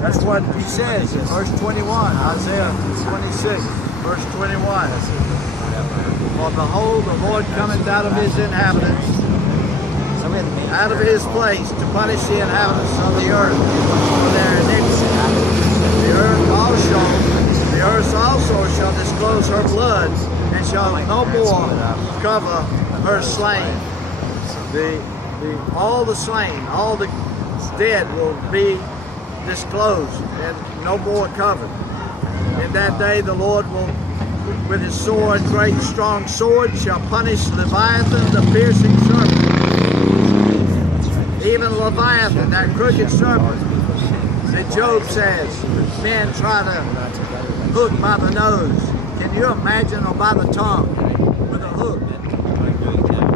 That's what he says in verse 21, Isaiah 26, verse 21. For behold, the Lord cometh out of his inhabitants, out of his place, to punish the inhabitants of the earth for their iniquity. The earth also shall disclose her blood, and shall no more cover her slain. All the slain, all the dead will be disclosed and no more covered. In that day the Lord will, with his sword, great strong sword, shall punish Leviathan, the piercing serpent. Even Leviathan, that crooked serpent that Job says men try to hook by the nose. Can you imagine, or by the tongue with a hook?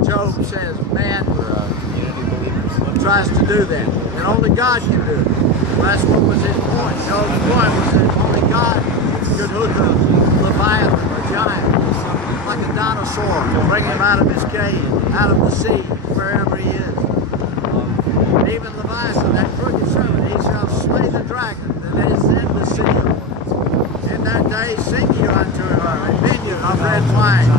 Job says man tries to do that, and only God can do it. Well, that's what was his point. Job's point was that only God could hook a Leviathan, a giant, like a dinosaur, to bring him out of his cave, out of the sea, wherever he is. Even Leviathan, that crooked serpent, he shall slay the dragon that is in the sea. In that day sing you unto her a vineyard of red wine.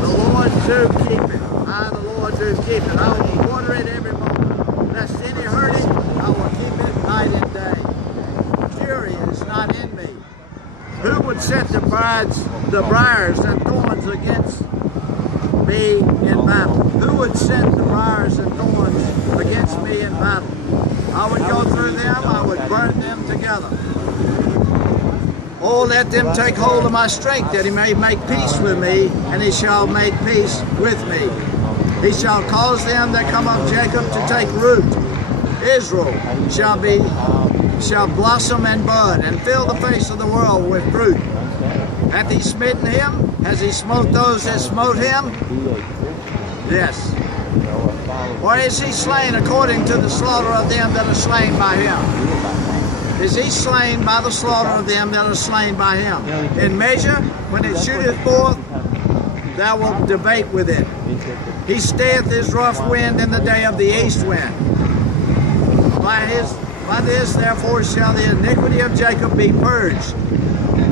The Lord do keep it. I, the Lord, do keep it. I will water it every moment. Lest any hurt it, I will keep it night and day. Fury is not in me. Who would set the briars and thorns against me in battle? Who would set the briars and thorns against me in battle? I would go through them, I would burn them together. Oh, let them take hold of my strength, that he may make peace with me, and he shall make peace with me. He shall cause them that come of Jacob to take root. Israel shall blossom and bud, and fill the face of the world with fruit. Hath he smitten him? Has he smote those that smote him? Yes. Or is he slain according to the slaughter of them that are slain by him? Is he slain by the slaughter of them that are slain by him? In measure, when it shooteth forth, thou wilt debate with it. He stayeth his rough wind in the day of the east wind. By this therefore shall the iniquity of Jacob be purged.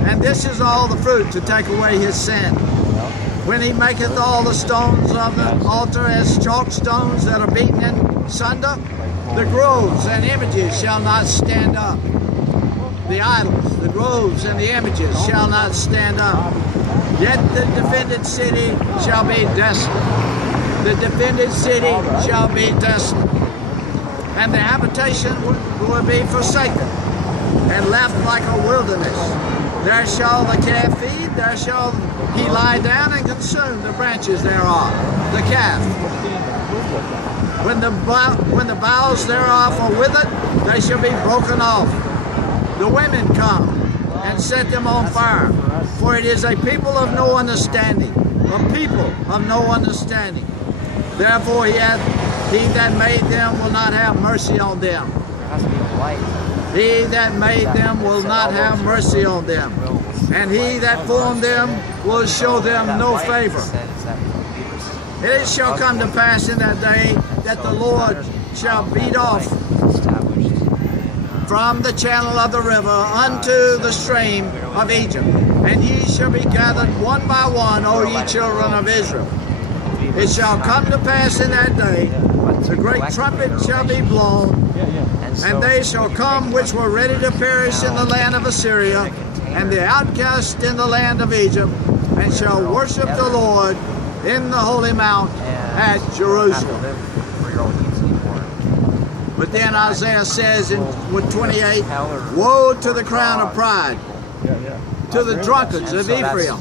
And this is all the fruit to take away his sin. When he maketh all the stones of the altar as chalk stones that are beaten in sunder, the groves and images shall not stand up. The idols, the groves and the images shall not stand up. Yet the defended city shall be desolate. The defended city shall be desolate. And the habitation will be forsaken and left like a wilderness. There shall the calf feed, there shall he lie down and consume the branches thereof, the calf. When the boughs thereof are withered, they shall be broken off. The women come and set them on fire, for it is a people of no understanding, a people of no understanding. Therefore he that made them will not have mercy on them. He that made them will not have mercy on them, and he that formed them will show them no favor. It shall come to pass in that day that the Lord shall beat off from the channel of the river unto the stream of Egypt, and ye shall be gathered one by one, O ye children of Israel. It shall come to pass in that day, the great trumpet shall be blown, and they shall come which were ready to perish in the land of Assyria, and the outcast in the land of Egypt, and shall worship the Lord in the holy mount at Jerusalem. But then Isaiah says in 28, woe to the crown of pride, to the drunkards of Ephraim,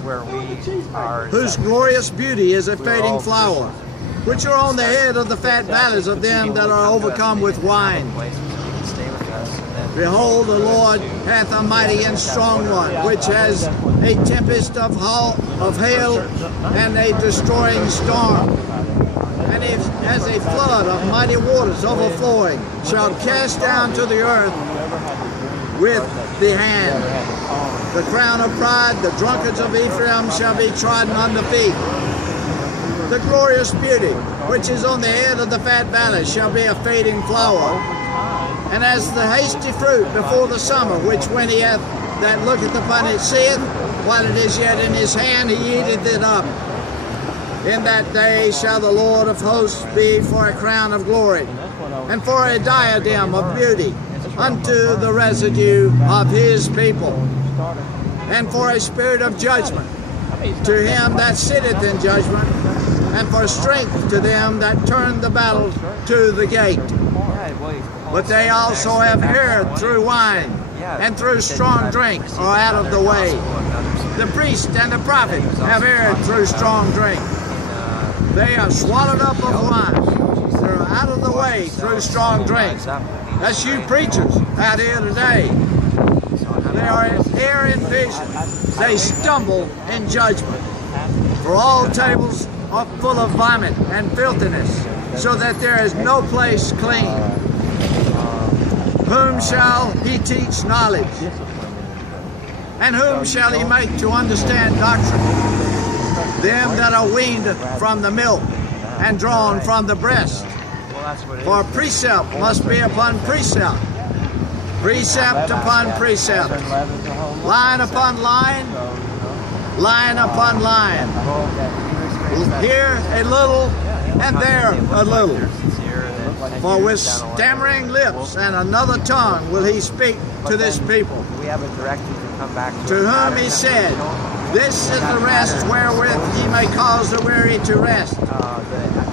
whose glorious beauty is a fading flower, which are on the head of the fat valleys of them that are overcome with wine. Behold, the Lord hath a mighty and strong one, which has a tempest of hail and a destroying storm. And as a flood of mighty waters overflowing, shall cast down to the earth with the hand. The crown of pride, the drunkards of Ephraim shall be trodden under feet. The glorious beauty, which is on the head of the fat valley, shall be a fading flower, And as the hasty fruit before the summer, which when he hath that looketh upon it seeth, while it is yet in his hand, he eateth it up. In that day shall the Lord of hosts be for a crown of glory, and for a diadem of beauty unto the residue of his people, and for a spirit of judgment to him that sitteth in judgment, and for strength to them that turn the battle to the gate. But they also have erred through wine, and through strong drink are out of the way. The priest and the prophet have erred through strong drink. They are swallowed up of wine. They're out of the way through strong drink. That's you preachers out here today. They are err in vision. They stumble in judgment. For all tables are full of vomit and filthiness, so that there is no place clean. Whom shall he teach knowledge? And whom shall he make to understand doctrine? Them that are weaned from the milk and drawn from the breast. For precept must be upon precept, precept upon precept, line upon line, line upon line. Here a little, and there a little. For with stammering lips and another tongue will he speak to this people. To whom he said, this is the rest wherewith ye may cause the weary to rest.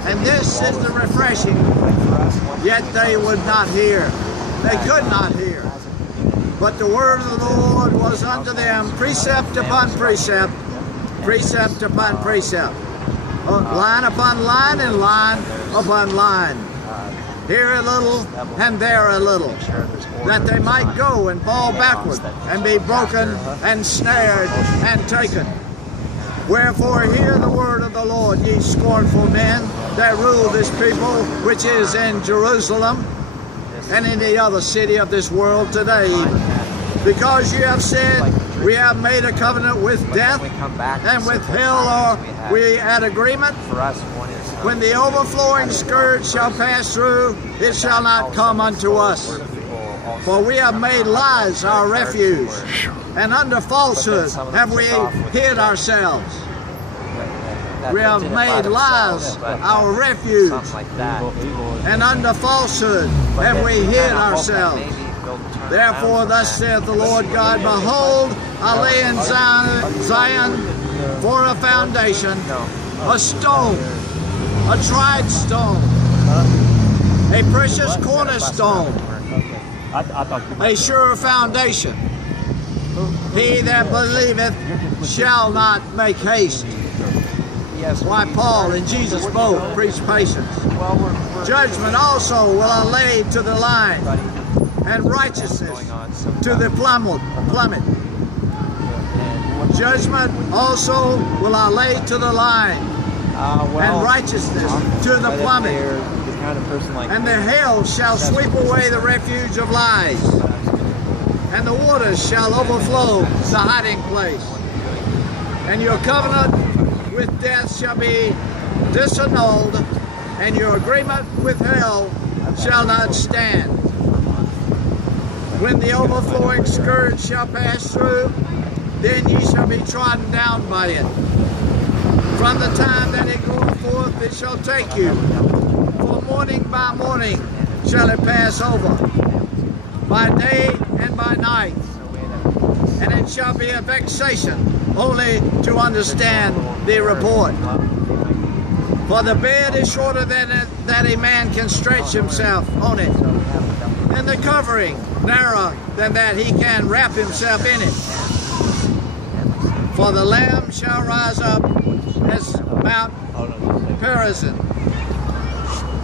And this is the refreshing. Yet they would not hear. They could not hear. But the word of the Lord was unto them precept upon precept, precept upon precept, line upon line, and line upon line. Here a little, and there a little, that they might go and fall backward, and be broken, and snared, and taken. Wherefore hear the word of the Lord, ye scornful men, that rule this people, which is in Jerusalem, and in the other city of this world today. Because you have said, we have made a covenant with death, and with hell are we at agreement. When the overflowing scourge shall pass through, it shall not come unto us. For we have made lies our refuge, and under falsehood have we hid ourselves. We have made lies our refuge, and under falsehood have we hid ourselves. Therefore thus saith the Lord God, behold, I lay in Zion for a foundation, a stone, a tried stone, a precious cornerstone, a sure foundation. He that believeth shall not make haste. Why Paul and Jesus both preach patience. Judgment also will I lay to the line, and righteousness to the plummet. Judgment also will I lay to the line, and righteousness to the plummet. And the hell shall sweep away the refuge of lies, and the waters shall overflow the hiding place. And your covenant with death shall be disannulled, and your agreement with hell shall not stand. When the overflowing scourge shall pass through, then ye shall be trodden down by it. From the time that it goeth forth, it shall take you. For morning by morning shall it pass over, by day and by night. And it shall be a vexation only to understand the report. For the bed is shorter than that a man can stretch himself on it, and the covering narrower than that he can wrap himself in it. For the Lamb shall rise up as Mount Perazim.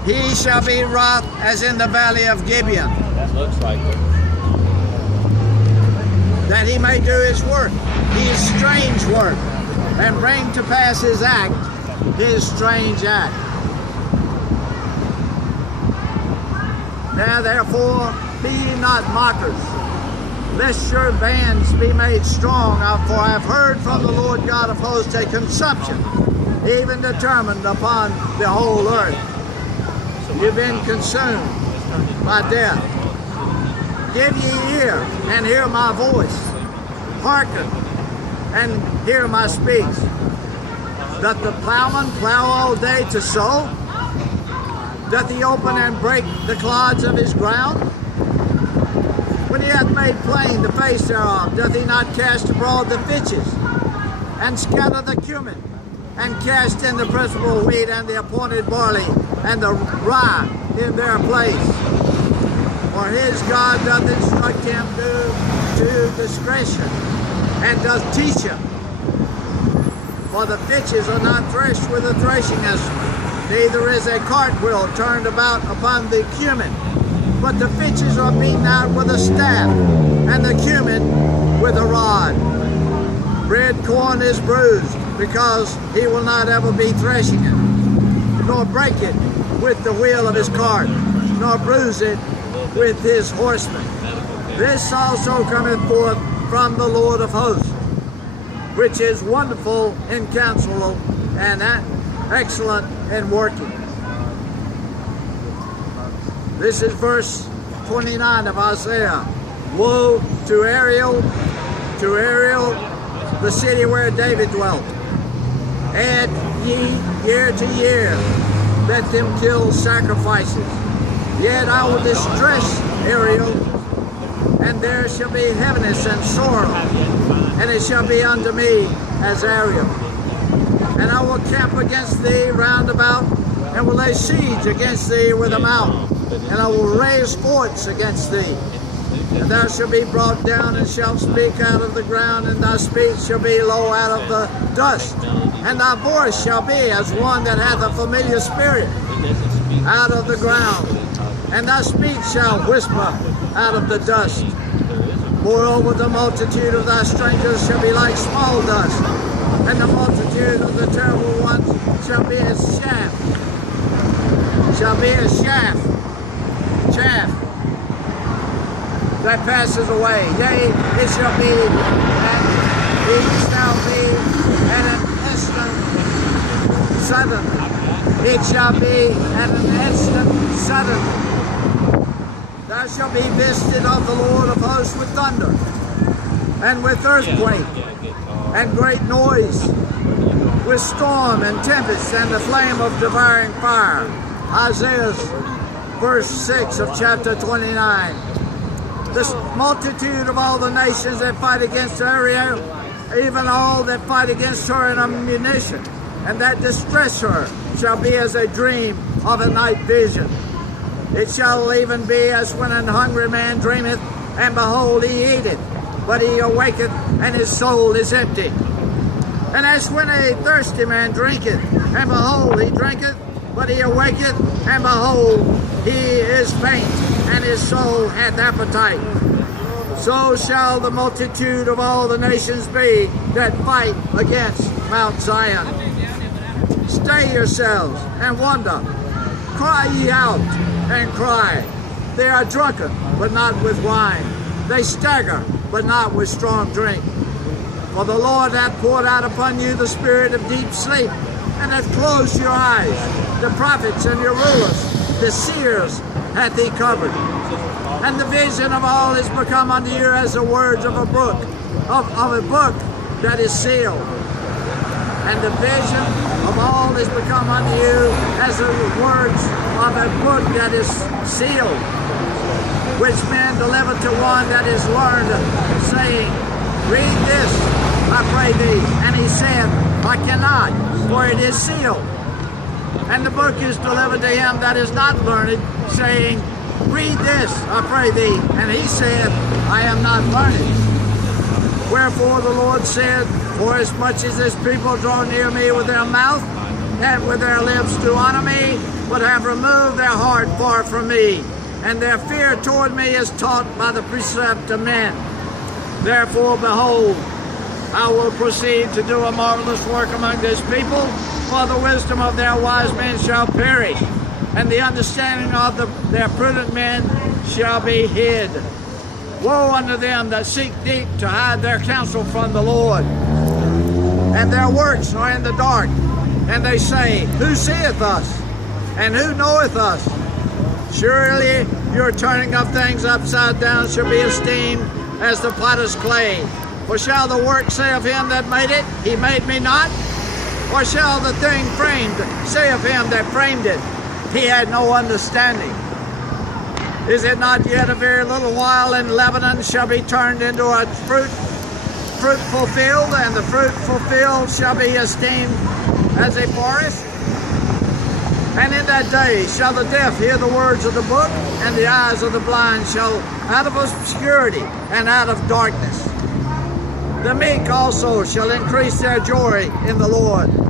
He shall be wroth as in the valley of Gibeon. That looks like it. That he may do his work, his strange work, and bring to pass his act, his strange act. Now therefore be ye not mockers, lest your bands be made strong. For I have heard from the Lord God of hosts a consumption, even determined upon the whole earth. You've been consumed by death. Give ye ear, and hear my voice. Hearken, and hear my speech. Doth the plowman plow all day to sow? Doth he open and break the clods of his ground? When he hath made plain the face thereof, doth he not cast abroad the fitches, and scatter the cumin, and cast in the principal wheat, and the appointed barley, and the rye in their place? For his God doth instruct him to discretion, and doth teach him. For the fitches are not threshed with a threshing instrument, neither is a cartwheel turned about upon the cumin, but the fitches are beaten out with a staff, and the cumin with a rod. Red corn is bruised, because he will not ever be threshing it, nor break it with the wheel of his cart, nor bruise it with his horsemen. This also cometh forth from the Lord of hosts, which is wonderful in counsel and excellent in working. This is verse 29 of Isaiah. Woe to Ariel, the city where David dwelt. Add ye year to year, let them kill sacrifices. Yet I will distress Ariel, and there shall be heaviness and sorrow, and it shall be unto me as Ariel. And I will camp against thee round about, and will lay siege against thee with a mount, and I will raise forts against thee. And thou shalt be brought down, and shalt speak out of the ground, and thy speech shall be low out of the dust. And thy voice shall be as one that hath a familiar spirit out of the ground. And thy speech shall whisper out of the dust. Moreover, the multitude of thy strangers shall be like small dust, and the multitude of the terrible ones shall be as chaff. Chaff that passes away. Yea, it shall be at an instant suddenly. It shall be at an instant suddenly. Thou shalt be visited of the Lord of hosts with thunder, and with earthquake, and great noise, with storm and tempest, and the flame of devouring fire. Isaiah verse 6 of chapter 29. The multitude of all the nations that fight against Ariel, even all that fight against her in ammunition, and that distress her, shall be as a dream of a night vision. It shall even be as when an hungry man dreameth, and behold, he eateth, but he awaketh, and his soul is empty. And as when a thirsty man drinketh, and behold, he drinketh, but he awaketh, and behold, he is faint, and his soul hath appetite. So shall the multitude of all the nations be that fight against Mount Zion. Stay yourselves and wonder. Cry ye out and cry. They are drunken, but not with wine. They stagger, but not with strong drink. For the Lord hath poured out upon you the spirit of deep sleep, and hath closed your eyes. The prophets and your rulers, the seers, hath he covered. And the vision of all is become unto you as the words of a book, of a book that is sealed. And the vision of all is become unto you as the words of a book that is sealed, which men deliver to one that is learned, saying, Read this, I pray thee. And he said, I cannot, for it is sealed. And the book is delivered to him that is not learned, saying, Read this, I pray thee. And he said, I am not learned. Wherefore the Lord said, Forasmuch as this people draw near me with their mouth, and with their lips do honor me, but have removed their heart far from me, and their fear toward me is taught by the precept of men. Therefore, behold, I will proceed to do a marvelous work among this people, for the wisdom of their wise men shall perish, and the understanding of their prudent men shall be hid. Woe unto them that seek deep to hide their counsel from the Lord, and their works are in the dark. And they say, Who seeth us? And who knoweth us? Surely Your turning of things upside down shall be esteemed as the potter's clay. For shall the work say of him that made it, he made me not? Or shall the thing framed say of him that framed it, he had no understanding? Is it not yet a very little while, and Lebanon shall be turned into a fruitful field, and the fruitful field shall be esteemed as a forest? And in that day shall the deaf hear the words of the book, and the eyes of the blind shall out of obscurity and out of darkness. The meek also shall increase their joy in the Lord.